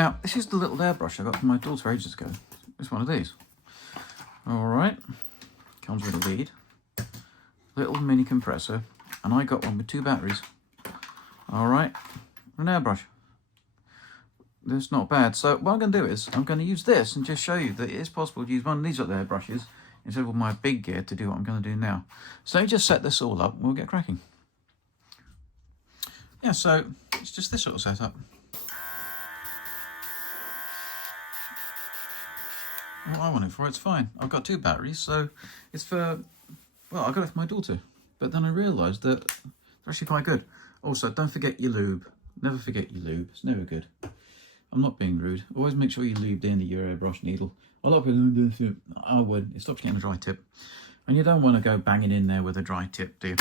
Now, this is the little airbrush I got from my daughter ages ago. It's one of these. Alright. Comes with a lead. Little mini compressor. And I got one with 2 batteries. Alright. An airbrush. That's not bad. So what I'm going to do is, I'm going to use this and just show you that it is possible to use one of these little airbrushes instead of my big gear to do what I'm going to do now. So let me just set this all up and we'll get cracking. Yeah, so it's just this sort of setup. What I want it for, it's fine. I've got 2 batteries, so it's for, well, I got it for my daughter. But then I realised that they're actually quite good. Also, don't forget your lube. Never forget your lube. It's never good. I'm not being rude. Always make sure you lube the end of your airbrush needle. A lot of people do this. I would. It stops getting a dry tip. And you don't want to go banging in there with a dry tip, do you?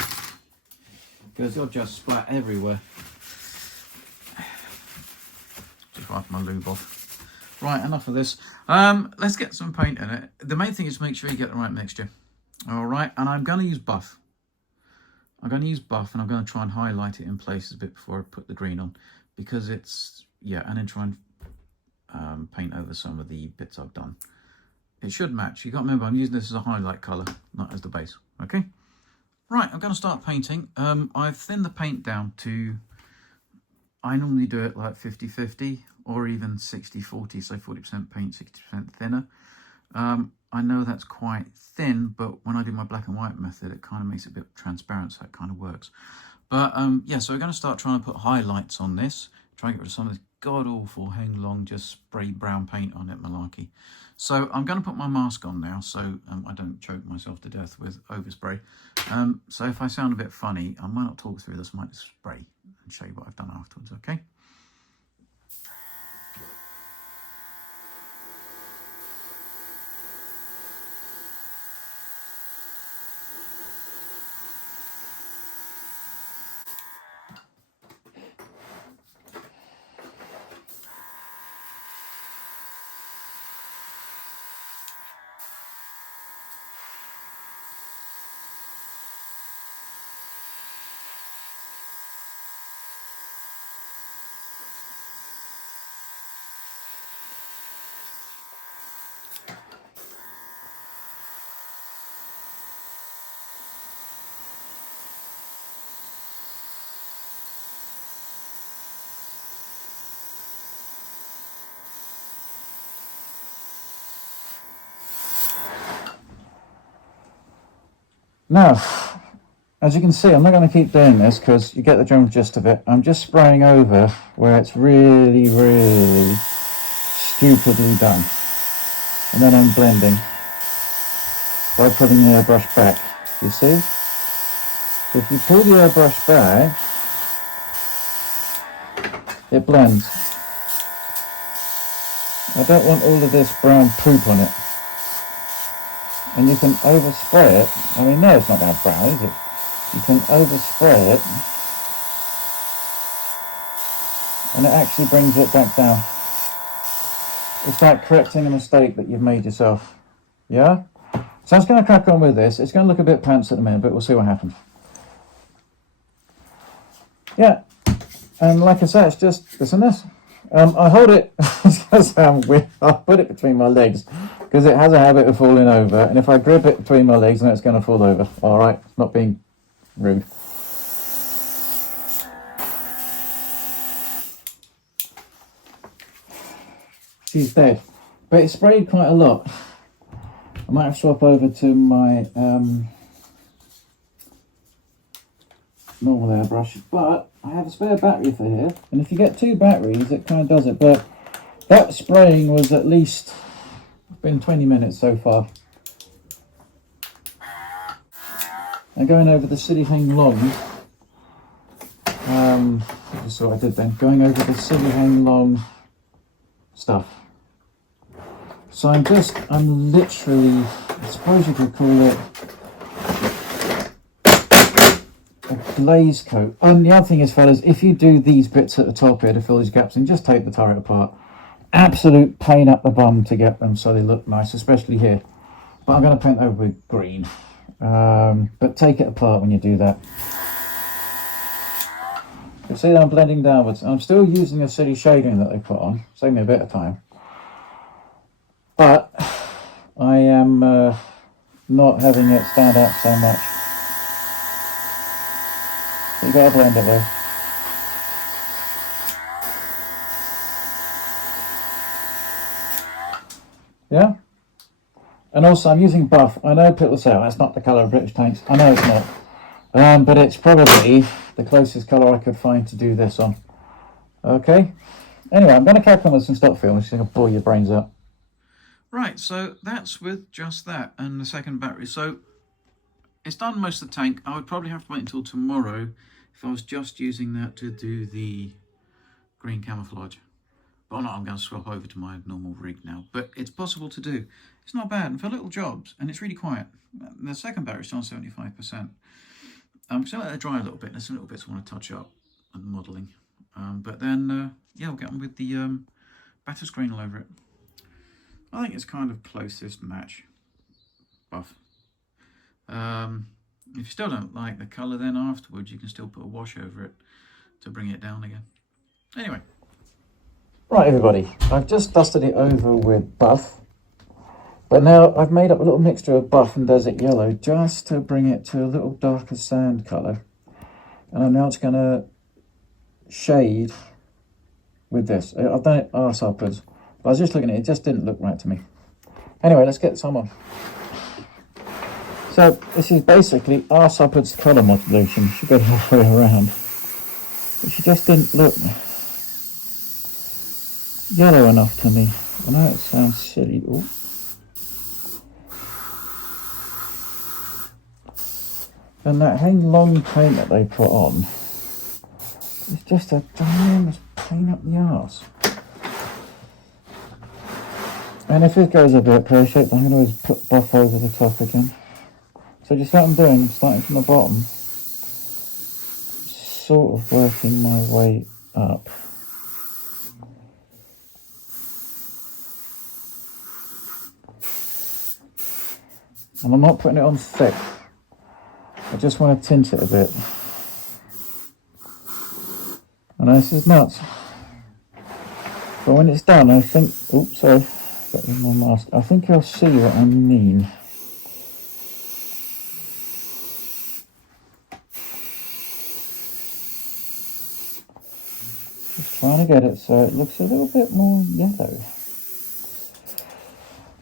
Because it'll just splat everywhere. Just wipe my lube off. Right, enough of this. Let's get some paint in it. The main thing is to make sure you get the right mixture. Alright, and I'm going to use buff. I'm going to use buff and I'm going to try and highlight it in places a bit before I put the green on. Because it's, yeah, and then try and paint over some of the bits I've done. It should match. You got to remember, I'm using this as a highlight colour, not as the base. Okay? Right, I'm going to start painting. I've thinned the paint down to, I normally do it like 50-50 or even 60-40, so 40% paint, 60% thinner. I know that's quite thin, but when I do my black and white method, it kind of makes it a bit transparent, so it kind of works. But yeah, so we're going to start trying to put highlights on this, try and get rid of some of this god-awful Heng Long just spray brown paint on it malarkey. So I'm going to put my mask on now, so I don't choke myself to death with overspray. So if I sound a bit funny, I might not talk through this, I might just spray and show you what I've done afterwards, okay? Now, as you can see, I'm not going to keep doing this because you get the general gist of it. I'm just spraying over where it's really, really stupidly done. And then I'm blending by putting the airbrush back, you see? So if you pull the airbrush back, it blends. I don't want all of this brown poop on it. And you can overspray it. I mean, no, it's not that brown, is it? You can overspray it, and it actually brings it back down. It's like correcting a mistake that you've made yourself. Yeah? So I'm just going to crack on with this. It's going to look a bit pants at the minute, but we'll see what happens. Yeah. And like I say, it's just this and this. I hold it, it's going to sound weird, I put it between my legs because it has a habit of falling over, and if I grip it between my legs then it's going to fall over. Alright, not being rude. She's dead, but it sprayed quite a lot. I might have to swap over to my normal airbrush, but I have a spare battery for here, and if you get 2 batteries it kind of does it, but that spraying was at least been 20 minutes so far. And going over the Silly Heng Long, that's what I did then, going over the Silly Heng Long stuff. So I'm literally, I suppose you could call it a glaze coat. And the other thing is, fellas, if you do these bits at the top here to fill these gaps in, just take the turret apart. Absolute pain up the bum to get them so they look nice, especially here. But I'm going to paint over with green. But take it apart when you do that. You see that I'm blending downwards. I'm still using the silly shading that they put on. Saved me a bit of time. But I am not having it stand out so much. So you gotta blend it though. Yeah? And also I'm using buff. I know people say, oh, that's not the colour of British tanks. I know it's not. But it's probably the closest colour I could find to do this on. Okay? Anyway, I'm going to crack on with some stock film, which is going to bore your brains out. Right, so that's with just that and the second battery. So it's done most of the tank. I would probably have to wait until tomorrow if I was just using that to do the green camouflage. But I'm going to swap over to my normal rig now. But it's possible to do. It's not bad, and for little jobs, and it's really quiet. The second battery's still on 75%. I'm just going to let it dry a little bit. There's some little bits I want to touch up and modelling. But then, yeah, we'll get on with the Batus green all over it. I think it's kind of closest match buff. If you still don't like the colour, then afterwards you can still put a wash over it to bring it down again. Anyway. Right, everybody, I've just dusted it over with buff, but now I've made up a little mixture of buff and desert yellow just to bring it to a little darker sand colour. And I'm now just going to shade with this. I've done it arse upwards, but I was just looking at it, it just didn't look right to me. Anyway, let's get some on. So this is basically arse upwards colour modulation. Should go halfway around. But she just didn't look yellow enough to me. I know it sounds silly. Ooh. And that Heng long paint that they put on is just a ginormous pain up the arse. And if it goes a bit pear-shaped, I'm going to always put buff over the top again. So just what I'm doing, I'm starting from the bottom, sort of working my way up. And I'm not putting it on thick. I just want to tint it a bit. I know this is nuts. But when it's done, I think... Oops, sorry. Got my mask. I think you'll see what I mean. Just trying to get it so it looks a little bit more yellow.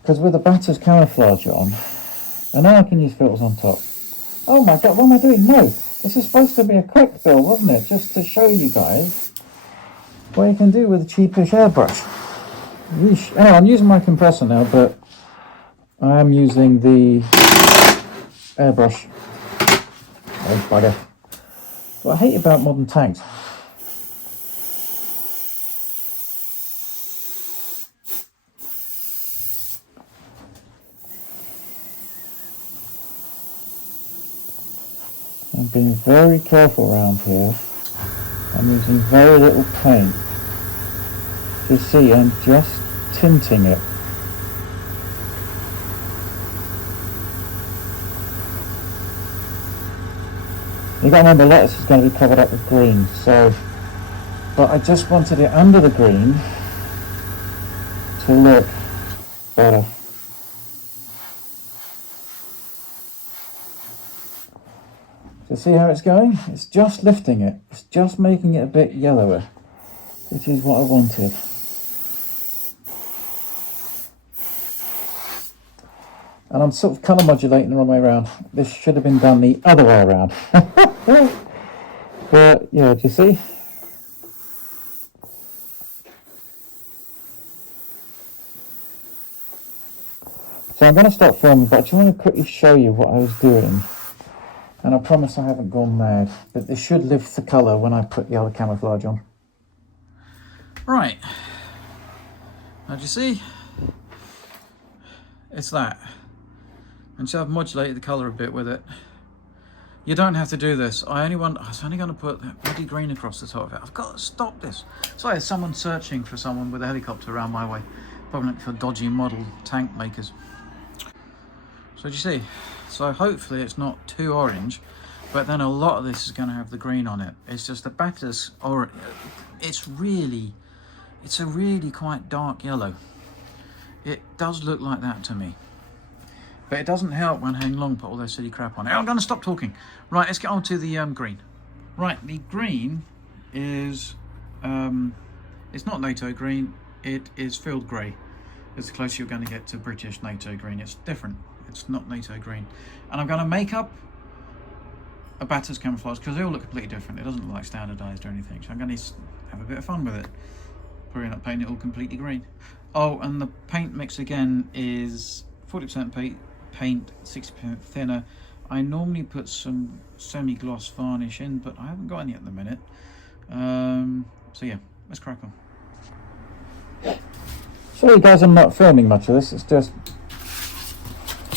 Because with the Batus camouflage on, and now I can use filters on top. Oh my god, what am I doing? No, this is supposed to be a quick build, wasn't it? Just to show you guys what you can do with a cheapish airbrush. Yeesh. Anyway, I'm using my compressor now, but I am using the airbrush. Oh, bugger. What I hate about modern tanks. I'm being very careful around here. I'm using very little paint. You see, I'm just tinting it. You got to remember, lettuce is going to be covered up with green, so. But I just wanted it under the green to look better. So see how it's going? It's just lifting it. It's just making it a bit yellower, which is what I wanted. And I'm sort of colour modulating the wrong way around. This should have been done the other way around. But yeah, do you see? So I'm going to stop filming, but I just want to quickly show you what I was doing. And I promise I haven't gone mad, but this should lift the colour when I put the other camouflage on. Right. Now do you see? It's that. And so I've modulated the colour a bit with it. You don't have to do this. I was only going to put that bloody green across the top of it. I've got to stop this. Sorry, there's someone searching for someone with a helicopter around my way. Probably for dodgy model tank makers. So do you see? So hopefully it's not too orange. but then a lot of this is going to have the green on it. It's just the Batus, or it's a really quite dark yellow. It does look like that to me. But it doesn't help when Heng Long put all their silly crap on it. I'm going to stop talking. Right, let's get on to the green. Right, the green is, it's not NATO green, it is field grey. It's the closer you're going to get to British NATO green. It's different, it's not NATO green. And I'm going to make up a Batus camouflage because they all look completely different. It doesn't look like standardised or anything. So I'm going to have a bit of fun with it. Probably not paint it all completely green. Oh, and the paint mix again is 40% paint, 60% thinner. I normally put some semi-gloss varnish in, but I haven't got any at the minute. So yeah, let's crack on. Sorry guys, I'm not filming much of this. It's just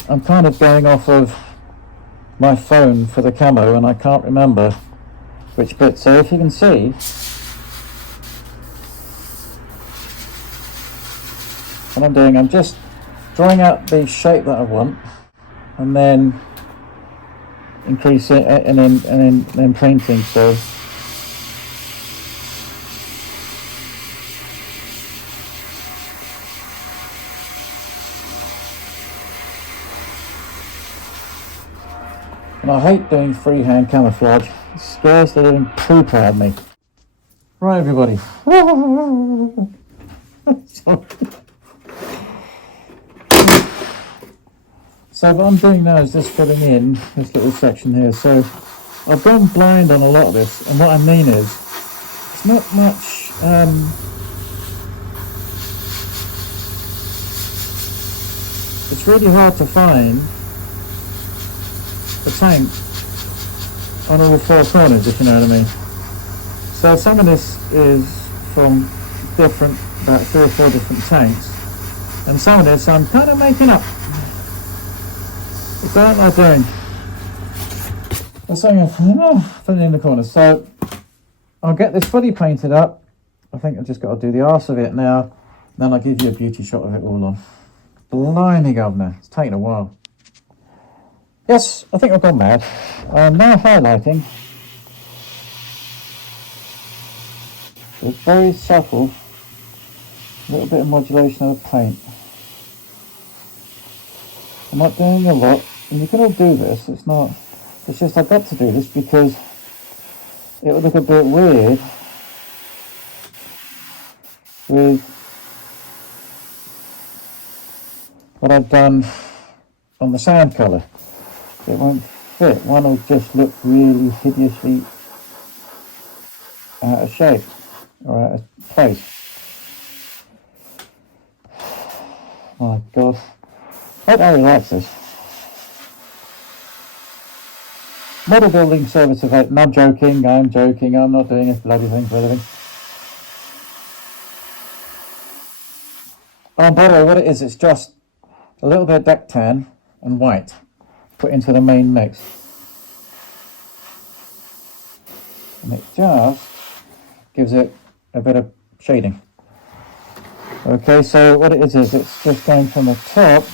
I'm kind of going off of my phone for the camo, and I can't remember which bit. So if you can see, what I'm doing, I'm just drawing out the shape that I want, and then increase it, and then painting. So and I hate doing freehand camouflage. It scares the living poop out of me. Right, everybody. Sorry. So what I'm doing now is just filling in this little section here. So I've gone blind on a lot of this, and what I mean is it's not much it's really hard to find the tank on all four corners, if you know what I mean. So some of this is from different, about 3 or 4 different tanks, and some of this I'm kind of making up. What am I doing? Let's fill it in the corner. So I'll get this fully painted up. I think I've just got to do the arse of it now. Then I'll give you a beauty shot of it all on. Blimey governor, it's taken a while. Yes, I think I've gone mad. I'm now highlighting. It's very subtle. A little bit of modulation of the paint. I'm not doing a lot, and you can all do this. It's just I've got to do this because it would look a bit weird with what I've done on the sand colour. It won't fit. One will just look really hideously out of shape or out of place. My God. I hope Harry likes this. Model building service event. And I'm joking, I'm not doing this bloody thing for anything. Oh, by the way, what it is, it's just a little bit of deck tan and white put into the main mix. And it just gives it a bit of shading. Okay, so what it is it's just going from the top,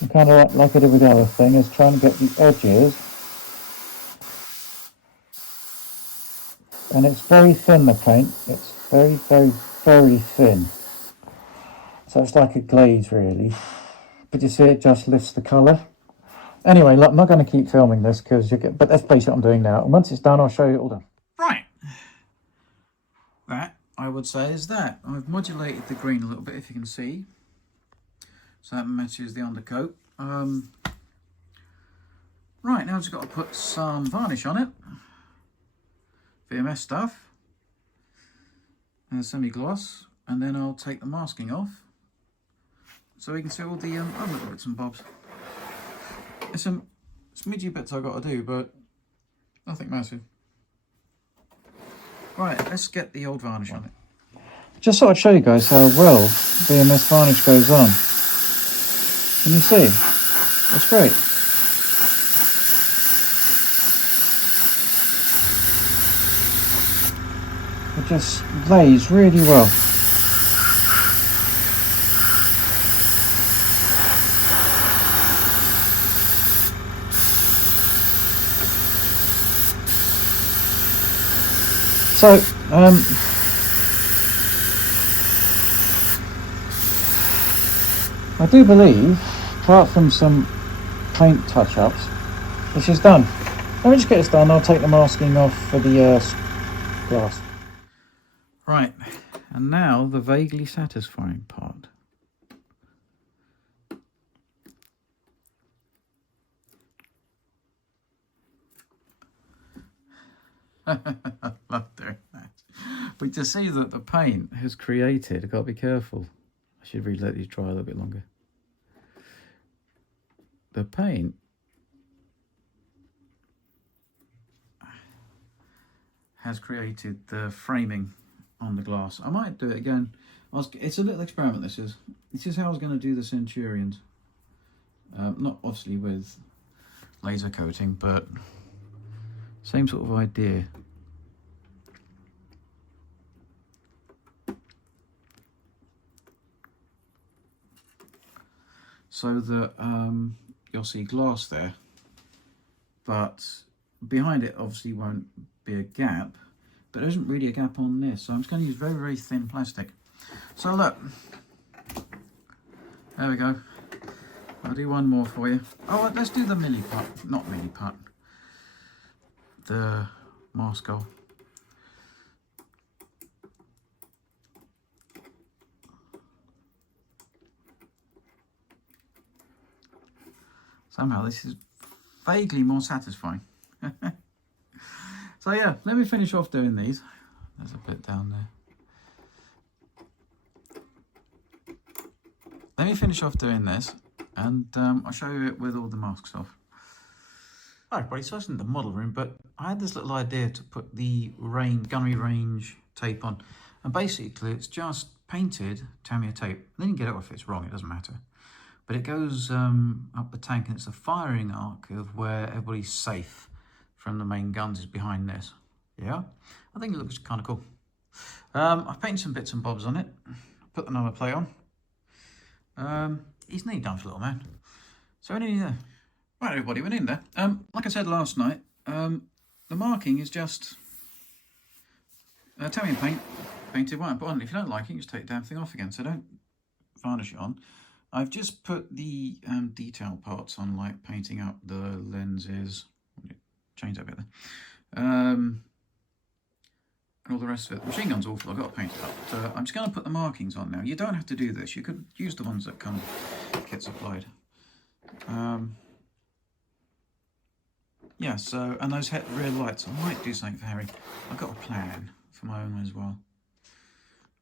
and kind of like I did with the other thing, is trying to get the edges. And it's very thin, the paint. It's very, very, very thin. So it's like a glaze, really. But you see, it just lifts the colour. Anyway, look, I'm not going to keep filming this, but that's basically what I'm doing now. And once it's done, I'll show you it all done. Right. That, I would say, is that. I've modulated the green a little bit, if you can see. So that matches the undercoat. Right, now I've just got to put some varnish on it. VMS stuff. And semi-gloss. And then I'll take the masking off. So we can see all the other little bits and bobs. There's some smidgy bits I've got to do, but nothing massive. Right, let's get the old varnish on it. Just thought I'd show you guys how well VMS Varnish goes on. Can you see? It's great. It just lays really well. So, I do believe, apart from some paint touch-ups, this is done. Let me just get this done. I'll take the masking off for the glass. Right, and now the vaguely satisfying part. I love doing that. But to see that the paint has created, I've got to be careful. I should really let these dry a little bit longer. The paint has created the framing on the glass. I might do it again. It's a little experiment, this is. This is how I was going to do the Centurions. Not obviously with laser coating, but same sort of idea. So that you'll see glass there, but behind it obviously won't be a gap, but there isn't really a gap on this, so I'm just going to use very, very thin plastic. So look, there we go. I'll do one more for you. Oh, let's do the not milliput, the Maskol. Somehow this is vaguely more satisfying. So yeah, let me finish off doing these. There's a bit down there. Let me finish off doing this, and I'll show you it with all the masks off. Hi everybody, so this isn't the model room, but I had this little idea to put the gunnery range tape on. And basically it's just painted Tamiya tape. Then you can get it off if it's wrong, it doesn't matter. But it goes up the tank, and it's a firing arc of where everybody's safe from the main guns is behind this. Yeah, I think it looks kind of cool. I've painted some bits and bobs on it. Put the number plate on. He's neat done for little man. So we're nearly there. Right everybody, we're in there. Like I said last night, the marking is just Tamiya paint painted white and put on. If you don't like it, you just take the damn thing off again, so don't varnish it on. I've just put the detail parts on, like painting up the lenses. Change that bit there. And all the rest of it. The machine gun's awful, I've got to paint it up. But, I'm just going to put the markings on now. You don't have to do this. You could use the ones that come kit supplied. Yeah, so, and those rear lights, I might do something for Harry. I've got a plan for my own as well.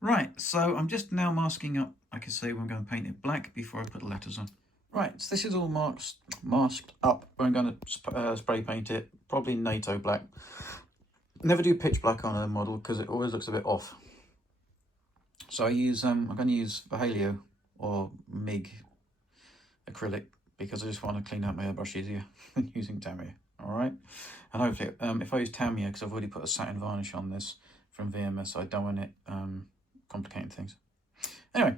Right, so I'm just now masking up, like I say, I'm going to paint it black before I put the letters on. Right, so this is all masked up. I'm going to spray paint it, probably NATO black. Never do pitch black on a model because it always looks a bit off. So I use, I'm going to use Vallejo or MIG acrylic because I just want to clean out my airbrush easier than using Tamiya. All right, and hopefully, if I use Tamiya, because I've already put a satin varnish on this from VMS, so I don't want it complicating things. Anyway.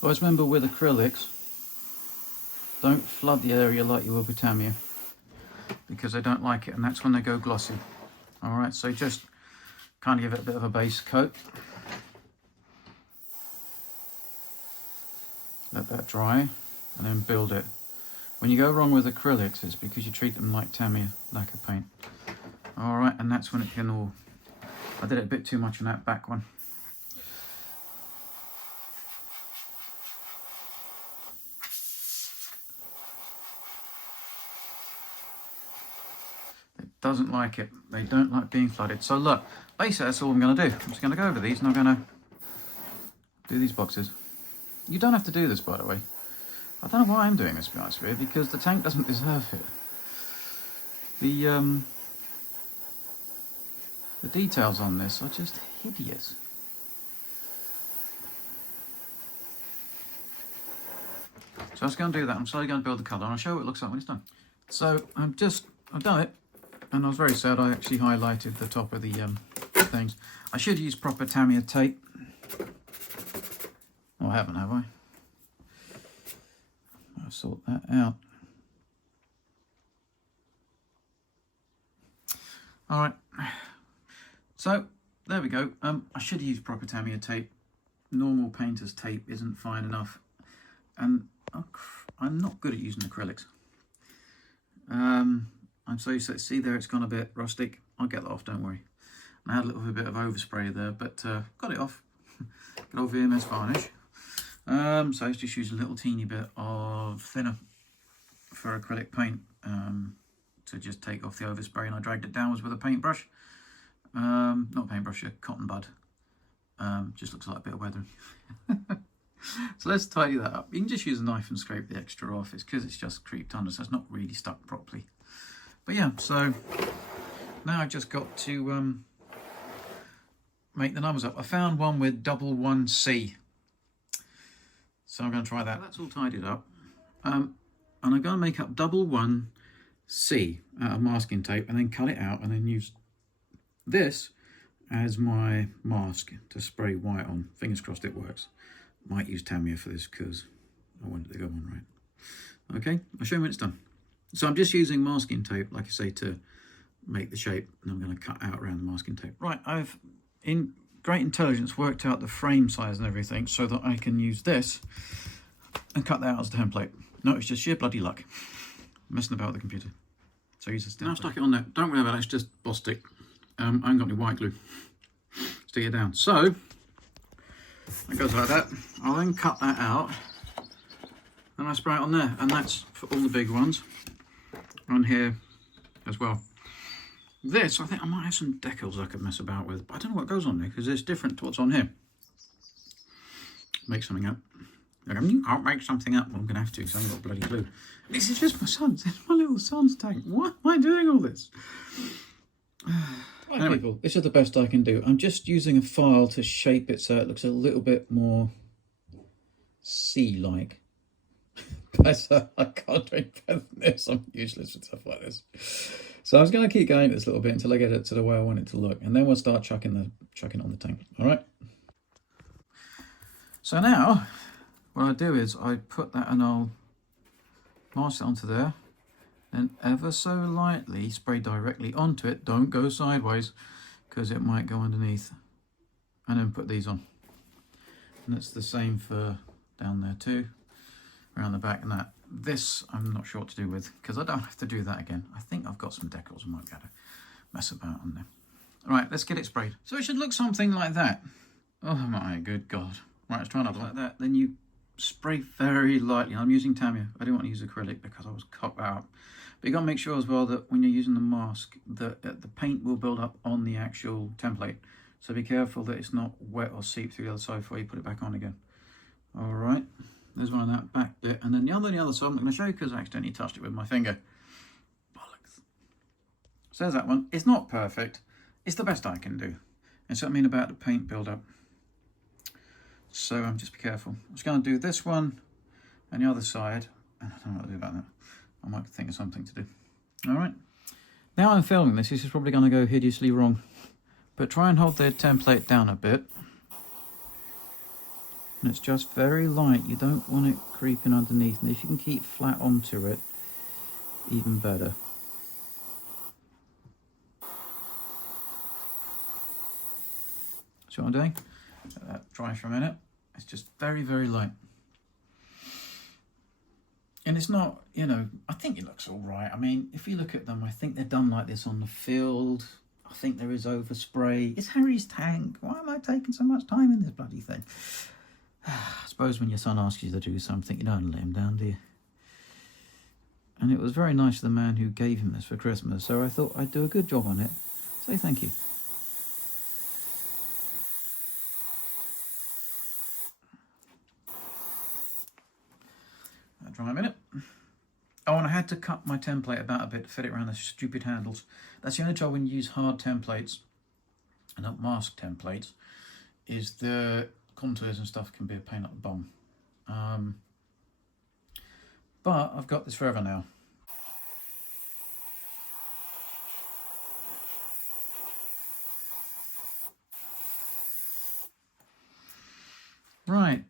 Always remember with acrylics, don't flood the area like you will with Tamiya, because they don't like it, and that's when they go glossy. Alright, so just kind of give it a bit of a base coat. Let that dry, and then build it. When you go wrong with acrylics, it's because you treat them like Tamiya lacquer paint. Alright, and that's when it can all... I did it a bit too much on that back one. Doesn't like it. They don't like being flooded. So look, basically that's all I'm going to do. I'm just going to go over these and I'm going to do these boxes. You don't have to do this, by the way. I don't know why I'm doing this, to be honest with you, because the tank doesn't deserve it. The details on this are just hideous. So I was going to do that. I'm slowly going to build the colour, and I'll show you what it looks like when it's done. So I've done it, and I was very sad I actually highlighted the top of the things. I should use proper Tamiya tape. Oh, I haven't, have I? I'll sort that out. All right. So there we go. I should use proper Tamiya tape. Normal painter's tape isn't fine enough, and I'm not good at using acrylics. I'm so used to see there it's gone a bit rustic. I'll get that off, don't worry. And I had a little bit of overspray there, but got it off. Good old VMS Varnish. So I was just using a little teeny bit of thinner for acrylic paint to just take off the overspray, and I dragged it downwards with a paintbrush. Not a paintbrush, a cotton bud. Just looks like a bit of weathering. So let's tidy that up. You can just use a knife and scrape the extra off. It's because it's just creeped under, so it's not really stuck properly. But yeah, so now I've just got to make the numbers up. I found one with 11C. So I'm going to try that. That's all tidied up. And I'm going to make up 11C out of masking tape and then cut it out and then use this as my mask to spray white on. Fingers crossed it works. Might use Tamiya for this because I want it to go on right. Okay, I'll show you when it's done. So I'm just using masking tape, like I say, to make the shape, and I'm going to cut out around the masking tape. Right, I've, in great intelligence, worked out the frame size and everything so that I can use this and cut that out as a template. No, it's just sheer bloody luck. Messing about with the computer. So use this template. Now stuck it on there. Don't worry about it, it's just boss stick. I ain't got any white glue. Stick it down. So, it goes like that. I'll then cut that out and I spray it on there, and that's for all the big ones on here as well. This, I think I might have some decals I could mess about with, but I don't know what goes on there because it's different to what's on here. Make something up. You can't make something up. Well, I'm going to have to because I haven't got bloody glue. This is just my son's. It's my little son's tank. Why am I doing all this? Right, anyway, people, this is the best I can do. I'm just using a file to shape it so it looks a little bit more sea-like. But I can't do it better than this. I'm useless with stuff like this. So I was going to keep going this little bit until I get it to the way I want it to look, and then we'll start chucking it on the tank. All right. So now, what I do is I put that and I'll mask it onto there, and ever so lightly spray directly onto it. Don't go sideways because it might go underneath. And then put these on. And it's the same for down there too, around the back and that. This I'm not sure what to do with because I don't have to do that again. I think I've got some decals I might be able to mess about on there. All right, let's get it sprayed. So it should look something like that. Oh my good God. Right, let's try not like that. Then you spray very lightly. I'm using Tamiya. I don't want to use acrylic because I was caught out. But you got to make sure as well that when you're using the mask, that the paint will build up on the actual template. So be careful that it's not wet or seep through the other side before you put it back on again. All right, there's one on that back bit. And then the other side I'm not going to show you because I accidentally touched it with my finger. Bollocks. So there's that one. It's not perfect. It's the best I can do. It's what I mean about the paint build up. So just be careful. I'm just going to do this one and the other side. And I don't know what to do about that. I might think of something to do. All right. Now I'm filming this. This is probably going to go hideously wrong. But try and hold the template down a bit. And it's just very light. You don't want it creeping underneath. And if you can keep flat onto it, even better. See what I'm doing? Let that dry for a minute. It's just very, very light. And it's not, you know, I think it looks all right. I mean, if you look at them, I think they're done like this on the field. I think there is overspray. It's Harry's tank. Why am I taking so much time in this bloody thing? I suppose when your son asks you to do something, you don't let him down, do you? And it was very nice of the man who gave him this for Christmas, so I thought I'd do a good job on it. Say thank you. Dry a minute. Oh, and I had to cut my template about a bit to fit it around the stupid handles. That's the only trouble when you use hard templates and not mask templates, is the contours and stuff can be a pain up the bum. But I've got this forever now. Right.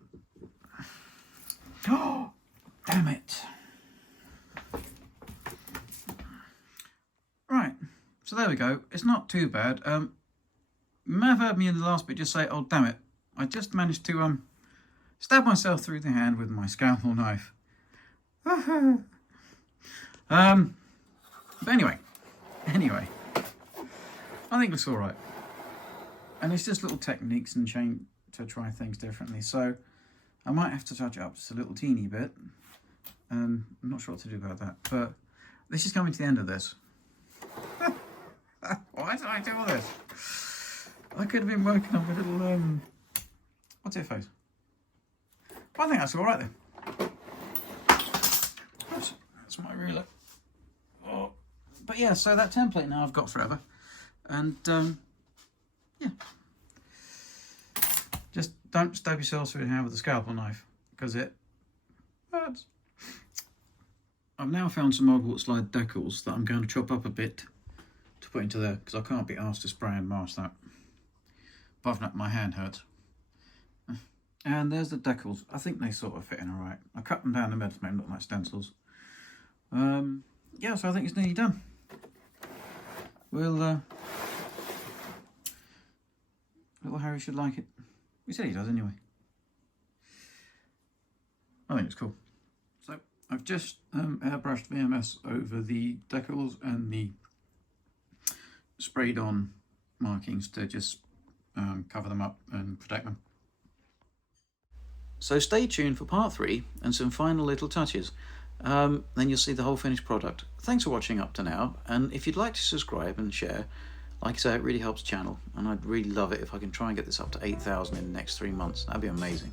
Oh, damn it. Right, so there we go. It's not too bad. You may have heard me in the last bit just say, oh damn it, I just managed to stab myself through the hand with my scalpel knife. But anyway, I think it's all right. And it's just little techniques and change to try things differently. So I might have to touch it up just a little teeny bit. I'm not sure what to do about that, but this is coming to the end of this. Why did I do all this? I could have been working on a little, what's it face? But I think that's all right then. Oops, that's my ruler. Oh. But yeah, so that template now I've got forever. And yeah. Just don't stab yourself through the hand with a scalpel knife, because it hurts. I've now found some old waterslide decals that I'm going to chop up a bit to put into there, because I can't be asked to spray and mask that. Apart from that, my hand hurts. And there's the decals. I think they sort of fit in alright. I cut them down the middle to make them look like stencils. Yeah, so I think it's nearly done. We'll little Harry should like it. He said he does anyway. I think it's cool. So I've just airbrushed VMS over the decals and the sprayed on markings to just cover them up and protect them. So stay tuned for part 3 and some final little touches. Then you'll see the whole finished product. Thanks for watching up to now, and if you'd like to subscribe and share, like I say, it really helps the channel, and I'd really love it if I can try and get this up to 8,000 in the next 3 months. That'd be amazing.